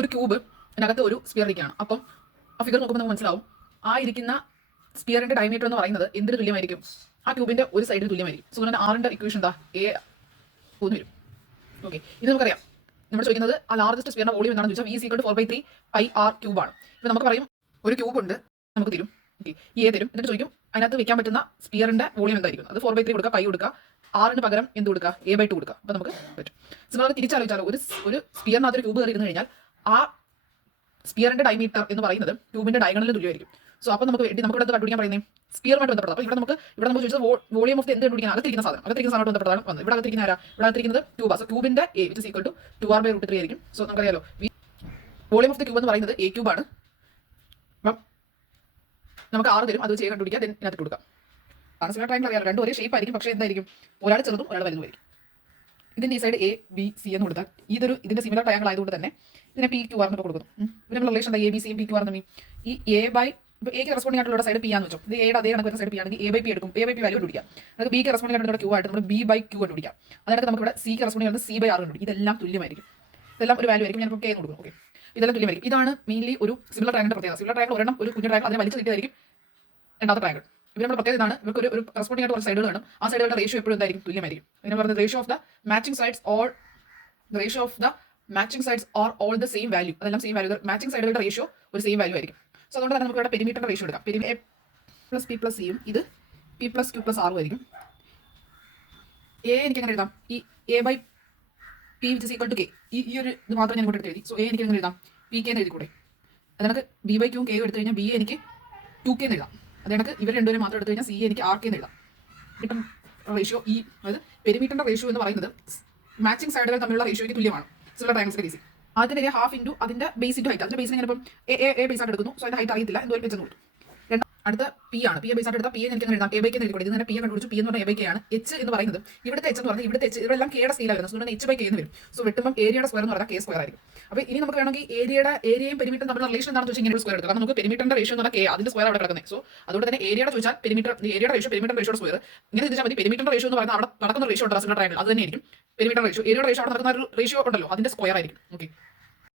ഒരു ക്യൂബ് അതിനകത്ത് ഒരു സ്പിയർ ഇരിക്കുകയാണ്. അപ്പം ആ ഫിഗർ നോക്കുമ്പോൾ നമുക്ക് മനസ്സിലാവും ആ ഇരിക്കുന്ന സ്പിയറിന്റെ ഡയമീറ്റർ എന്ന് പറയുന്നത് എന്തിന് തുല്യമായിരിക്കും? ആ ക്യൂബിന്റെ ഒരു സൈഡിന് തുല്യമായിരിക്കും. സോ അങ്ങനെ ആറിന്റെ ഇക്വേഷൻ എന്താ? എ പോന്ന് വരും. ഓക്കെ, ഇത് നമുക്കറിയാം. നമ്മൾ ചോദിക്കുന്നത് ആ ലാർജസ്റ്റ് സ്പിയറിന്റെ വോളിയം എന്താണെന്ന് ചോദിച്ചാൽ V = 4/3 πr ക്യൂബ് ആണ്. ഇപ്പൊ നമുക്ക് പറയും ഒരു ക്യൂബ് ഉണ്ട്, നമുക്ക് തരും. ഓക്കെ, എ തരും. എന്നിട്ട് ചോദിക്കും അതിനകത്ത് വെക്കാൻ പറ്റുന്ന സ്പിയറിന്റെ വോളിയം എന്തായിരിക്കും? അത് 4/3 കൊടുക്കുക, പൈ കൊടുക്കുക, ആറിന് പകരം എന്ത് കൊടുക്കുക? A/2 കൊടുക്കുക. അപ്പൊ നമുക്ക് പറ്റും. സിമിലർ തിരിച്ചാലോചിച്ചാലോ, ഒരു സ്പിയറിനകത്ത് ഒരു ക്യൂബ് കയറി ഇരുന്ന് കഴിഞ്ഞാൽ ആ സ്പിയറിന്റെ ഡയമീറ്റർ എന്ന് പറയുന്നത് ട്യൂബിന്റെ ഡയഗണലിന് തുല്യമായിരിക്കും. സോ അപ്പോൾ നമുക്ക് ഇവിടെ കണ്ടുപിടിക്കാൻ പറയുന്നത് സ്പിയറുമായിട്ട് ബന്ധപ്പെട്ടത്. അപ്പോൾ ഇവിടെ നമുക്ക് ചോദിച്ചത് വോളിയം ഓഫ് എന്ത് കണ്ടുപിടിക്കാൻ അകത്തിരിക്കുന്ന സാധനമായിട്ട് ബന്ധപ്പെട്ടതാണ് വന്നത്. ഇവിടെ അകത്തിരിക്കുന്നത് ട്യൂബ്. സോ ക്യൂബിന്റെ A = 2r/√3 ആയിരിക്കും. സോ നമുക്കറിയാലോ വോളിയം ഓഫ് ദ ക്യൂബ് എന്ന് പറയുന്നത് A ക്യൂബ് ആണ്. അപ്പം നമുക്ക് 6 തരും, അത് വെച്ച് കണ്ടുപിടിക്കുക, ദെൻ ഇതിനകത്ത് കൊടുക്കാം. സിമിലർ ട്രയാങ്കിൾ അറിയാലോ, രണ്ടും ഒരേ ഷേപ്പ് ആയിരിക്കും, പക്ഷേ എന്തായിരിക്കും, ഒരാൾ ചെറുതും ഒരാൾ വലുതുമായിരിക്കും. ഇതിന്റെ ഈ സൈഡ് ABC എന്ന് കൊടുത്താൽ ഇതിന്റെ സിമിലർ ട്രയാങ്കിൾ ആയതുകൊണ്ട് തന്നെ ഇതിനെ PQR എന്ന് കൊടുക്കുന്നു. ഇവരുടെ റിലേഷൻ എന്താ? ABCയും PQR തമ്മിൽ ഈ എക്ക് കറസ്പോണ്ടിങ് ആയിട്ടുള്ള സൈഡ് P ആണെന്ന് വെച്ചോ. ഇത് എയുടെ അതേ കണക്ക് സൈഡ് P ആണെങ്കിൽ A/P എടുക്കും. A/P വാല്യൂ കണ്ടുപിടിക്കാം. നമുക്ക് B കറസ്പോണ്ടിങ് ആയിട്ടുള്ള Q ആയിട്ട് നമ്മൾ B/Q കണ്ടുപിടിക്കാം. അതിനകത്ത് നമുക്ക് ഇവിടെ C കറസ്പോണ്ടിങ് ആയിട്ട് C/R കണ്ടുപിടിക്കും. ഇതെല്ലാം തുല്യമായിരിക്കും. ഇതെല്ലാം ഒരു വാല്യൂ ആയിരിക്കും. ഞാനിപ്പോൾ K എന്ന് കൊടുക്കും. ഓക്കെ, ഇതെല്ലാം തുല്യമായിരിക്കും. ഇതാണ് മെയിൻലി ഒരു സിമിലർ ട്രയാങ്കിളിന്റെ പ്രത്യേകത. സിമിലർ ട്രയാങ്കിൾ ഒരെണ്ണം ഒരു കുഞ്ഞു ട്രയാങ്കിൾ അതിനെ വലിച്ചു കിട്ടിയതായിരിക്കും രണ്ടാമത്തെ ട്രയാങ്കിൾ. ഇവരുടെ പ്രത്യേകത ഇതാണ്, ഇവർക്ക് ഒരു കറസ്പോണ്ടിങ് ആയിട്ട് ഒരു സൈഡുകൾ വേണം. ആ സൈഡുകളുടെ റേഷ്യോ എപ്പോഴും എന്തായിരിക്കും? തുല്യമായിരിക്കും. ഇതിനെ പറയുന്നത് ratio of the matching sides or all the same value. അതെല്ലാം സെയിം വാല്യൂ. മാച്ചിങ് സൈഡുകളുടെ റേഷ്യോ ഒരു സെയിം വാല്യൂ ആയിരിക്കും. സോ അതുകൊണ്ട് തന്നെ നമുക്ക് ഇവിടെ പെരിമീറ്ററിന്റെ റേഷ്യോ എടുക്കാം. A+P+C ഇത് P+Q+R ആയിരിക്കും. A എനിക്ക് എങ്ങനെ എഴുതാം? ഈ A/P = K. ഈ ഒരു ഇത് മാത്രം ഞാൻ ഇങ്ങോട്ട് എടുത്ത് എഴുതി. സോ A എനിക്ക് എങ്ങനെ എഴുതാം? PK എന്ന് എഴുതിക്കൂടെ? അതിനകത്ത് B/Q K എടുത്തു കഴിഞ്ഞാൽ B എനിക്ക് 2K എന്ന് എഴുതാം. അതിനകത്ത് ഇവർ രണ്ടുപേരും മാത്രം എടുത്തു കഴിഞ്ഞാൽ C എനിക്ക് RK എന്ന് എഴുതാം. കിട്ടും റേഷ്യോ. അതായത് പെരിമീറ്ററിന്റെ റേഷ്യോ എന്ന് പറയുന്നത് മാച്ചിങ് സൈഡുകൾ തമ്മിലുള്ള റേഷ്യോയ്ക്ക് തുല്യമാണ്. സിമിലർ ട്രയാങ്കിൾസിന്റെ കേസിൽ അതിന്റെ ഏരിയ ഹാഫ് ഇൻറ്റു അതിന്റെ ബേസ് ഇൻറ്റു ഹൈറ്റ്. അതിന്റെ ബേസിന് ഞാനിപ്പം A ബേസ് ആയിട്ട് എടുക്കുന്നു. സോ അതിന്റെ ഹൈറ്റ് അറിയത്തില്ല, എന്തോ വെച്ചെന്ന് കൊടുത്തു. അടുത്ത P ആണ്. P ബേസ് ആയിട്ട് എടുത്താൽ P എനിക്ക് എങ്ങനെ എഴുതാം? A/K എന്ന് എഴുതി. ഇതിനെ P കണ്ടുപിടിച്ചു. P എന്ന് പറഞ്ഞാൽ A/K ആണ്. H എന്ന് പറയുന്നത് ഇവിടുത്തെ H എന്ന് പറഞ്ഞാൽ ഇവിടുത്തെ H ഇവരെല്ലാം Kയുടെ സ്കെയിലാണ് വരുന്നത്. സോ H/K എന്ന് വരും. സോ വെട്ടുമ്പോൾ ഏരിയയുടെ സ്ക്വയർ എന്ന് പറഞ്ഞാൽ K² ആയിരിക്കും. അപ്പോൾ ഇനി നമുക്ക് വേണമെങ്കിൽ ഏരിയയും പെരിമീറ്ററും തമ്മിലുള്ള റിലേഷൻ എന്താണെന്ന് ചോദിച്ചാൽ ഇങ്ങനെ സ്ക്വയർ എടുക്കുക. കാരണം നമുക്ക് പെരിമീറ്ററിന്റെ റേഷ്യോ എന്ന് പറഞ്ഞാൽ K, അതിന്റെ സ്ക്വയർ അവിടെ കിടക്കുന്നത്. സോ അതുകൊണ്ട് തന്നെ ഏരിയയുടെ ചോദിച്ചാൽ ഏരിയയുടെ റേഷ്യോ പെരിമീറ്റർ റേഷ്യോയുടെ സ്ക്വയർ ഇങ്ങനെ ചോദിച്ചാൽ മതി. പെരിമീറ്റർ റേഷ്യോ എന്ന് പറയുന്നത് അവിടെ നടക്കുന്ന റേഷ്യോ ഉണ്ട് സിമിലർ ട്രയാങ്കിൾ. അത് തന്നെയായിരിക്കും പെരിമീറ്റർ റേഷ്യോ. ഏരിയയുടെ റേഷ്യോ അവിടെ നടക്കുന്ന ഒരു റേഷ്യോ ഉണ്ടല്ലോ, അതിന്റെ സ്ക്വയർ ആയിരിക്കും. ഓക്കെ.